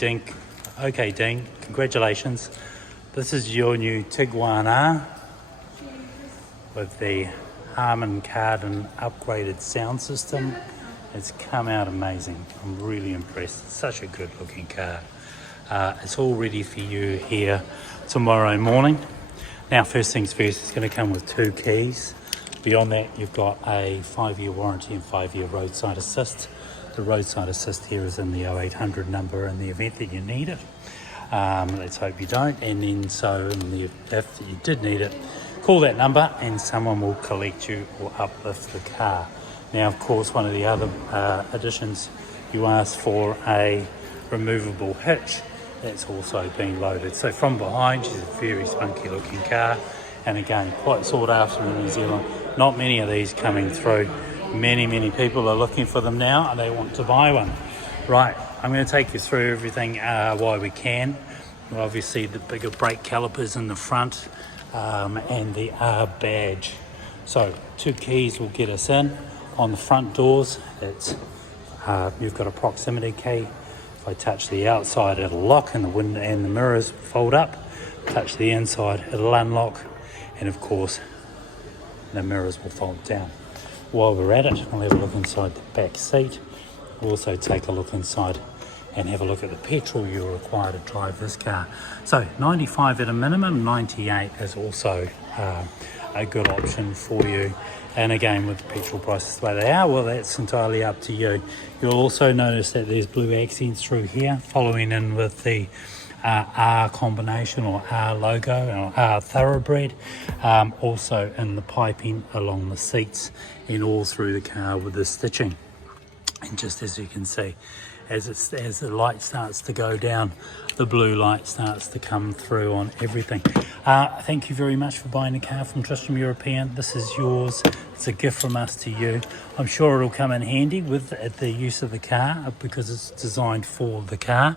Dink. Okay, Dean, congratulations. This is your new Tiguan R with the Harman Kardon upgraded sound system. It's come out amazing. I'm really impressed. It's such a good looking car. It's all ready for you here tomorrow morning. Now, first things first, it's going to come with 2 keys. Beyond that, you've got a 5-year warranty and 5-year roadside assist. The roadside assist here is in the 0800 number in the event that you need it. Let's hope you don't. And then so if you did need it, call that number and someone will collect you or uplift the car. Now, of course, one of the other additions, you asked for a removable hitch. That's also been loaded. So from behind, she's a very spunky looking car. And again, quite sought after in New Zealand. Not many of these coming through. Many people are looking for them now and they want to buy one. Right, I'm going to take you through everything while we can. Obviously the bigger brake calipers in the front and the R badge. So 2 keys will get us in. On the front doors, it's you've got a proximity key. If I touch the outside, it'll lock and the window and the mirrors fold up. Touch the inside, it'll unlock, and of course the mirrors will fold down. While we're at it, we'll have a look inside the back seat. We'll also take a look inside and have a look at the petrol you require to drive this car. So 95 at a minimum, 98 is also a good option for you. And again, with the petrol prices the way they are, well, that's entirely up to you. You'll also notice that there's blue accents through here, following in with the R combination or R logo or R thoroughbred, also in the piping along the seats and all through the car with the stitching. And just as you can see, as the light starts to go down, the blue light starts to come through on everything. Thank you very much for buying the car from Tristram European. This is yours. It's a gift from us to you. I'm sure it'll come in handy with the use of the car because it's designed for the car.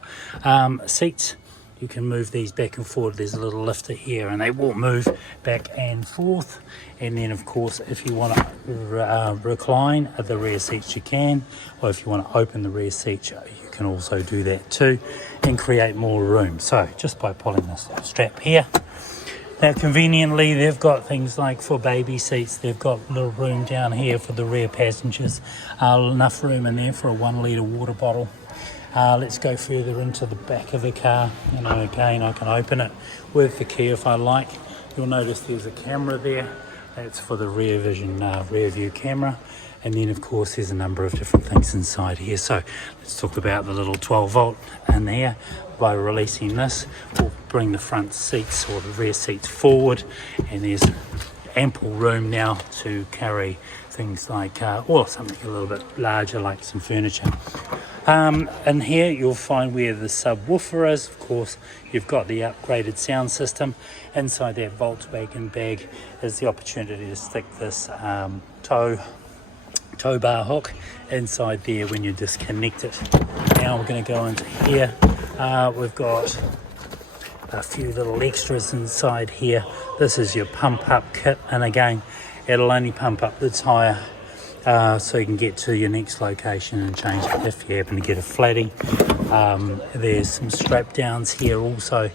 Seats, you can move these back and forward. There's a little lifter here and they will move back and forth. And then of course, if you want to recline the rear seats, you can, or if you want to open the rear seats, you can also do that too and create more room. So just by pulling this strap here. Now conveniently, they've got things like for baby seats, they've got a little room down here for the rear passengers, enough room in there for a 1 litre water bottle. Let's go further into the back of the car. And again, I can open it with the key if I like. You'll notice there's a camera there. That's for the rear vision, rear view camera. And then of course there's a number of different things inside here. So let's talk about the little 12 volt in there. By releasing this, we'll bring the front seats or the rear seats forward, and there's ample room now to carry things like, or something a little bit larger like some furniture. In here you'll find where the subwoofer is. Of course, you've got the upgraded sound system. Inside that Volkswagen bag is the opportunity to stick this tow bar hook inside there when you disconnect it. Now we're going to go into here. We've got a few little extras inside here. This is your pump up kit, and again, it'll only pump up the tyre so you can get to your next location and change it if you happen to get a flatty. There's some strap downs here also.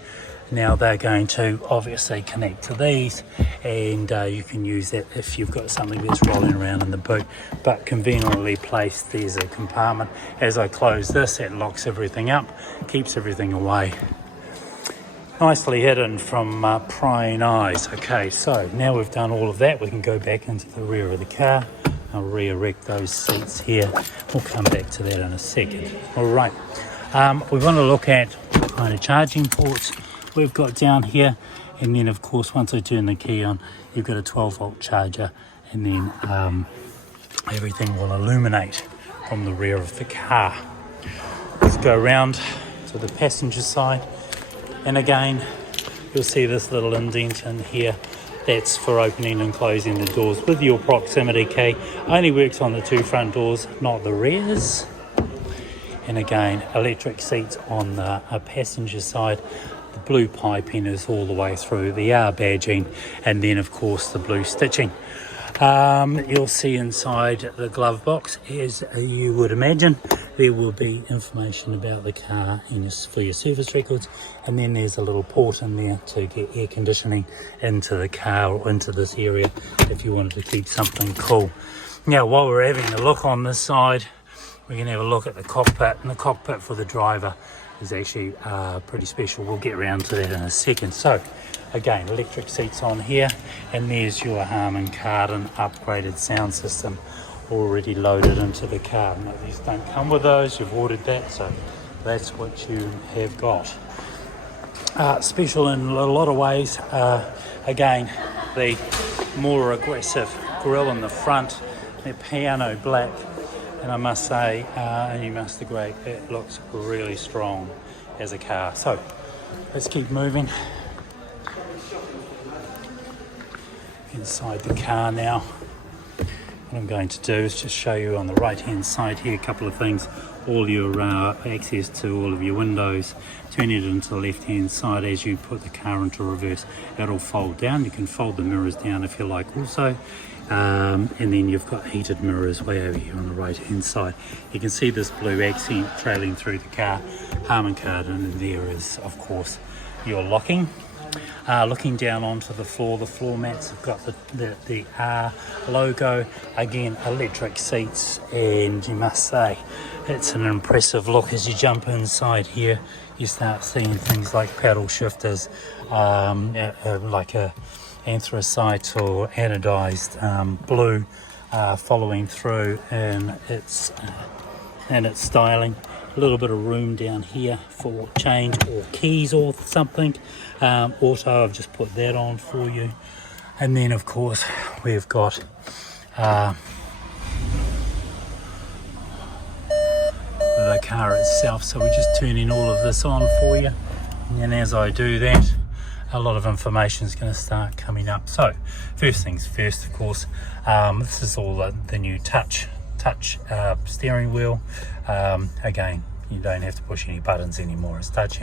Now they're going to obviously connect to these, and you can use that if you've got something that's rolling around in the boot, but conveniently placed. There's a compartment. As I close this, it locks everything up, keeps everything away. Nicely hidden from prying eyes. Okay, so now we've done all of that, we can go back into the rear of the car. I'll re-erect those seats here. We'll come back to that in a second. All right, we want to look at what kind of charging ports we've got down here, and then of course once I turn the key on, you've got a 12 volt charger, and then everything will illuminate from the rear of the car. Let's go around to the passenger side, and again you'll see this little indent in here. That's for opening and closing the doors with your proximity key. Only works on the 2 front doors, not the rears. And again, electric seats on the passenger side. The blue piping is all the way through, the R badging, and then of course the blue stitching. You'll see inside the glove box, as you would imagine, there will be information about the car for your service records, and then there's a little port in there to get air conditioning into the car or into this area if you wanted to keep something cool. Now, while we're having a look on this side, we can have a look at the cockpit, and the cockpit for the driver is actually pretty special. We'll get around to that in a second. So again, electric seats on here, and there's your Harman Kardon upgraded sound system already loaded into the car. Now, these don't come with those, you've ordered that, so that's what you have got. Special in a lot of ways. Again, the more aggressive grille in the front, the piano black, and I must say, and you must agree, it looks really strong as a car. So let's keep moving inside the car now. What I'm going to do is just show you on the right hand side here a couple of things. All your access to all of your windows. Turn it into the left hand side as you put the car into reverse. It'll fold down. You can fold the mirrors down if you like also. And then you've got heated mirrors way over here on the right hand side. You can see this blue accent trailing through the car, Harman Kardon, and there is of course your locking. Looking down onto the floor mats have got the R logo. Again, electric seats, and you must say it's an impressive look. As you jump inside here, you start seeing things like paddle shifters, like a anthracite or anodized blue following through, and its styling. A little bit of room down here for change or keys or something. Auto, I've just put that on for you. And then of course we've got the car itself. So we're just turning all of this on for you, and as I do that, a lot of information is going to start coming up. So first things first, of course, this is all the new touch steering wheel. Again, you don't have to push any buttons anymore. It's touch,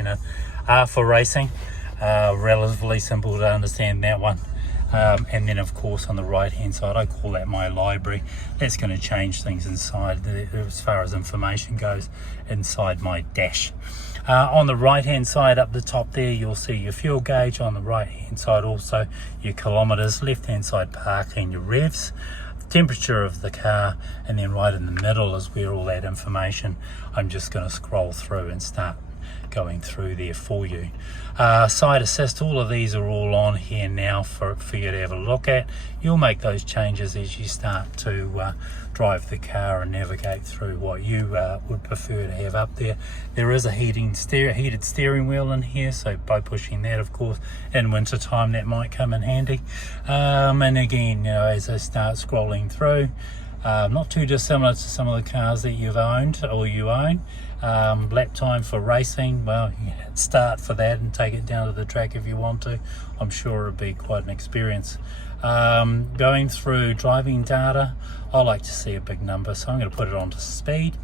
R for racing, relatively simple to understand that one. And then of course on the right hand side, I call that my library. That's going to change things inside as far as information goes inside my dash. On the right hand side up the top there, you'll see your fuel gauge. On the right hand side also your kilometers, left hand side park and your revs, temperature of the car, and then right in the middle is where all that information, I'm just going to scroll through and start going through there for you. Side assist, all of these are all on here now for you to have a look at. You'll make those changes as you start to drive the car and navigate through what you would prefer to have up there. There is a heated steering wheel in here, so by pushing that, of course, in winter time that might come in handy. And again, as I start scrolling through, not too dissimilar to some of the cars that you've owned or you own. Lap time for racing, well, you can start for that and take it down to the track if you want to. I'm sure it'll be quite an experience. Going through driving data, I like to see a big number, so I'm going to put it onto speed,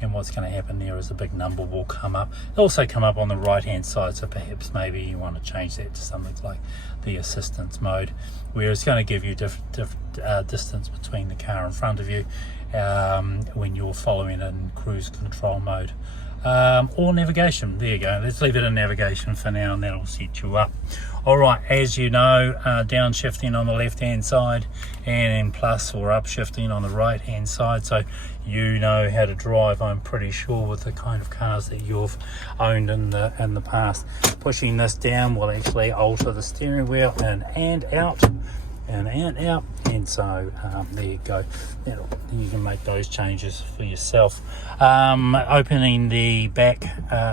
and what's going to happen there is a big number will come up. It'll also come up on the right hand side, so perhaps maybe you want to change that to something like the assistance mode, where it's going to give you different distance between the car in front of you when you're following in cruise control mode. Or navigation. There you go. Let's leave it in navigation for now, and that'll set you up. Alright, as you know, downshifting on the left hand side, and then plus or upshifting on the right hand side, so you know how to drive, I'm pretty sure, with the kind of cars that you've owned in the past. Pushing this down will actually alter the steering wheel in and out, and so there you go. You can make those changes for yourself. Opening the back,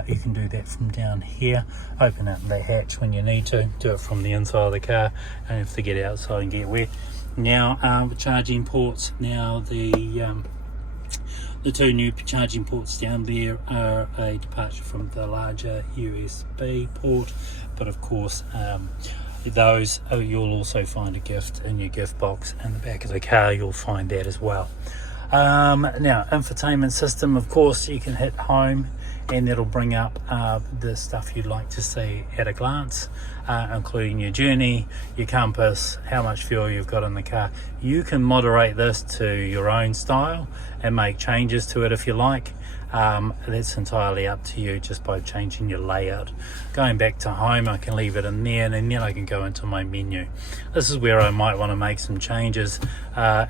you can do that from down here. Open up the hatch when you need to. Do it from the inside of the car, and have to get outside and get wet. Now charging ports. Now the two new charging ports down there are a departure from the larger USB port, but of course those you'll also find a gift in your gift box in the back of the car. You'll find that as well. Now, infotainment system, of course, you can hit home and it'll bring up the stuff you'd like to see at a glance, including your journey, your compass, how much fuel you've got in the car. You can moderate this to your own style and make changes to it if you like. That's entirely up to you just by changing your layout. Going back to home, I can leave it in there, and then I can go into my menu. This is where I might want to make some changes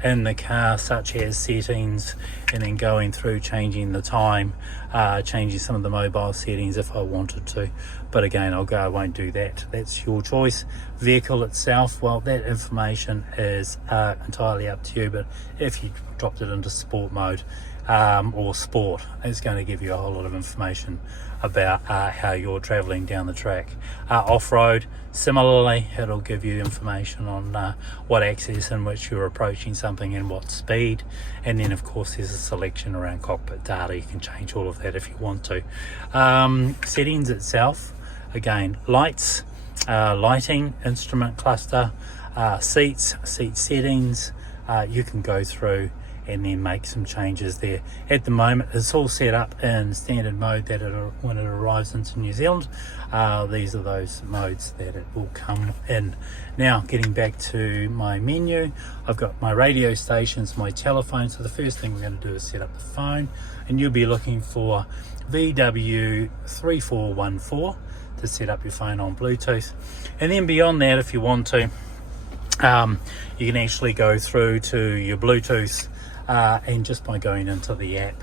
in the car, such as settings, and then going through changing the time, changing some of the mobile settings if I wanted to. But again, I won't do that. That's your choice. Vehicle itself, well, that information is entirely up to you, but if you dropped it into sport mode or sport, it's going to give you a whole lot of information about how you're traveling down the track. Off-road, similarly, it'll give you information on what axis in which you're approaching something and what speed. And then of course there's a selection around cockpit data. You can change all of that if you want to. Settings itself, again, lights, lighting, instrument cluster, seat settings, you can go through and then make some changes there. At the moment, it's all set up in standard mode that when it arrives into New Zealand. These are those modes that it will come in. Now, getting back to my menu, I've got my radio stations, my telephone. So the first thing we're going to do is set up the phone, and you'll be looking for VW3414 to set up your phone on Bluetooth. And then beyond that, if you want to, you can actually go through to your Bluetooth, and just by going into the app,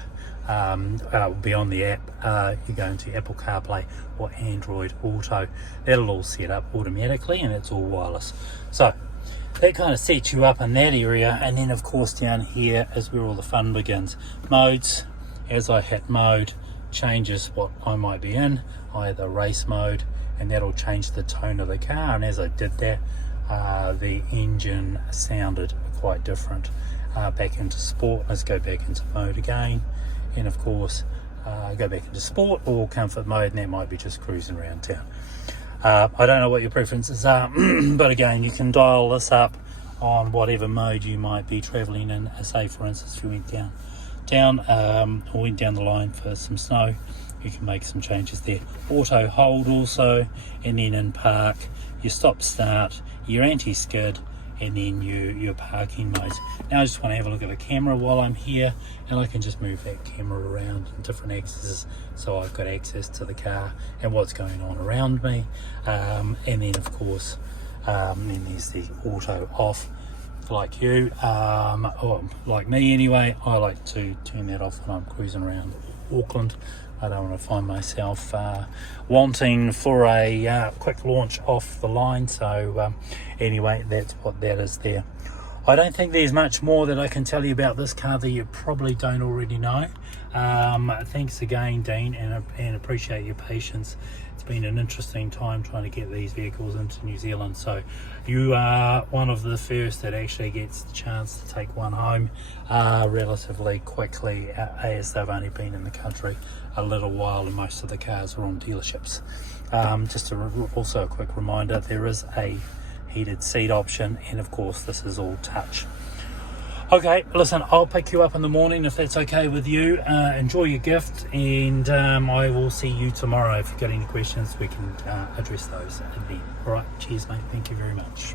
beyond the app, you go into Apple CarPlay or Android Auto. That'll all set up automatically, and it's all wireless. So that kind of sets you up in that area. And then of course down here is where all the fun begins. Modes. As I hit mode, changes what I might be in, either race mode, and that'll change the tone of the car. And as I did that, the engine sounded quite different. Back into sport, let's go back into mode again, and of course go back into sport or comfort mode, and that might be just cruising around town. I don't know what your preferences are, but again, you can dial this up on whatever mode you might be traveling in. Say for instance, if you went or went down the line for some snow, you can make some changes there. Auto hold also, and then in park, your stop start, your anti-skid, and then your parking modes. Now I just want to have a look at the camera while I'm here, and I can just move that camera around in different axes, so I've got access to the car and what's going on around me. And then of course, then there's the auto off. Like you, or like me anyway, I like to turn that off when I'm cruising around Auckland. I don't want to find myself wanting for a quick launch off the line. So anyway, that's what that is there. I don't think there's much more that I can tell you about this car that you probably don't already know. Thanks again, Dean, and appreciate your patience. It's been an interesting time trying to get these vehicles into New Zealand. So you are one of the first that actually gets the chance to take one home relatively quickly, as they've only been in the country a little while and most of the cars are on dealerships. Also a quick reminder, there is a heated seat option, and of course this is all touch. Okay, listen, I'll pick you up in the morning if that's okay with you. Enjoy your gift, and I will see you tomorrow. If you've got any questions, we can address those then. All right, cheers mate, thank you very much.